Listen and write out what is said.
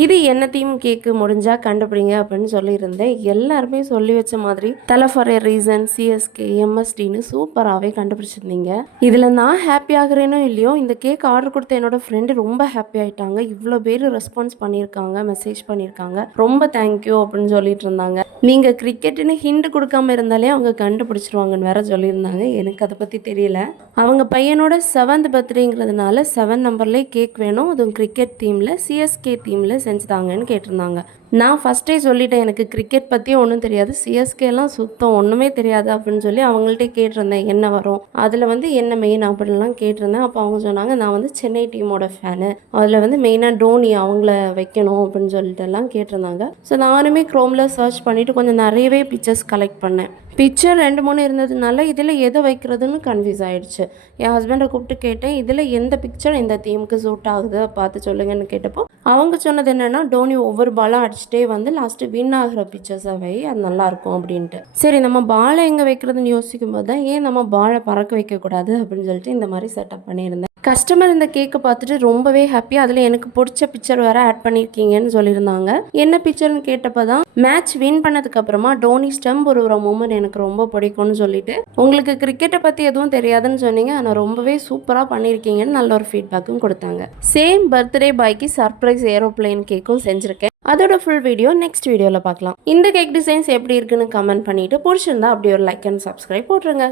இது என்ன தீம் கேக்கு முடிஞ்சா கண்டுபிடிங்க அப்படின்னு சொல்லியிருந்தேன். எல்லாருமே சொல்லி வச்ச மாதிரி தலை ஃபார் எ ரீசன், சிஎஸ்கே, எம்எஸ்டின்னு சூப்பராகவே கண்டுபிடிச்சிருந்தீங்க. இதில் நான் ஹாப்பி ஆகுறேனோ இல்லையோ, இந்த கேக் ஆர்டர் கொடுத்த என்னோட ஃப்ரெண்டு ரொம்ப ஹாப்பி ஆகிட்டாங்க. இவ்வளோ பேர் ரெஸ்பான்ஸ் பண்ணியிருக்காங்க, மெசேஜ் பண்ணியிருக்காங்க, ரொம்ப தேங்க்யூ அப்படின்னு சொல்லிட்டு இருந்தாங்க. நீங்கள் கிரிக்கெட்டுன்னு ஹிண்ட் கொடுக்காம இருந்தாலே அவங்க கண்டுபிடிச்சிருவாங்கன்னு வேற சொல்லியிருந்தாங்க. எனக்கு அதை பற்றி தெரியல. அவங்க பையனோட 7th பர்த்டேங்கிறதுனால 7 நம்பர்லேயே கேக் வேணும், அதுவும் கிரிக்கெட் தீமில், சிஎஸ்கே தீமில் செஞ்சு தாங்கன்னு கேட்டிருந்தாங்க. நான் ஃபஸ்ட்டே சொல்லிட்டேன், எனக்கு கிரிக்கெட் பற்றி ஒன்றும் தெரியாது, சிஎஸ்கேலாம் சுத்தம் ஒன்றுமே தெரியாது அப்படின்னு சொல்லி அவங்கள்ட்ட கேட்டிருந்தேன் என்ன வரும், அதில் என்ன மெயின் அப்படின்லாம் கேட்டிருந்தேன். அப்போ அவங்க சொன்னாங்க, நான் சென்னை டீமோட ஃபேனு, அதில் மெயினாக டோனி அவங்கள வைக்கணும் அப்படின்னு சொல்லிட்டு எல்லாம் கேட்டிருந்தாங்க. ஸோ நானுமே க்ரோமில் சர்ச் பண்ணிவிட்டு கொஞ்சம் நிறையவே பிக்சர்ஸ் கலெக்ட் பண்ணேன். பிக்சர் 2-3 இருந்ததுனால இதில் எதை வைக்கிறதுன்னு கன்ஃபியூஸ் ஆகிடுச்சு. என் ஹஸ்பண்டை கூப்பிட்டு கேட்டேன், இதில் எந்த பிக்சர் இந்த தீமுக்கு சூட் ஆகுது பார்த்து சொல்லுங்கன்னு கேட்டப்போ அவங்க சொன்னது என்னென்னா, டோனி ஒவ்வொரு பாலாக அடிச்சுட்டே லாஸ்ட்டு வின் ஆகிற பிக்சர்ஸை வை, அது நல்லாயிருக்கும் அப்படின்ட்டு. சரி, நம்ம பாலை எங்கே வைக்கிறதுன்னு யோசிக்கும் போது தான், ஏன் நம்ம பாலை பறக்க வைக்கக்கூடாது அப்படின்னு சொல்லிட்டு இந்த மாதிரி செட்டப் பண்ணியிருந்தேன். கஸ்டமர் இந்த கேக்கை பார்த்துட்டு ரொம்பவே ஹாப்பி. அதில் எனக்கு பிடிச்ச பிக்சர் வேறு ஆட் பண்ணியிருக்கீங்கன்னு சொல்லியிருந்தாங்க. என்ன பிக்சர்னு கேட்டப்போ தான், மேட்ச் வின் பண்ணதுக்கப்புறமா டோனி ஸ்டம்ப் ஒரு மூமெண்ட் எனக்கு ரொம்ப பிடிக்கும்னு சொல்லிட்டு, உங்களுக்கு கிரிக்கெட்டை பற்றி எதுவும் தெரியாதுன்னு சொன்னீங்க, ஆனால் ரொம்பவே சூப்பராக பண்ணியிருக்கீங்கன்னு நல்ல ஒரு ஃபீட்பேக்கும் கொடுத்தாங்க. சேம் பர்த்டே பாய்க்கு சர்ப்ரைஸ் ஏரோப்ளேன் கேக்கும் செஞ்சுருக்கேன். அதோட ஃபுல் வீடியோ நெக்ஸ்ட் வீடியோவில் பார்க்கலாம். இந்த கேக் டிசைன்ஸ் எப்படி இருக்குன்னு கமெண்ட் பண்ணிவிட்டு பிடிச்சிருந்தா அப்படியே ஒரு லைக் அண்ட் சப்ஸ்கிரைப் போட்டுருங்க.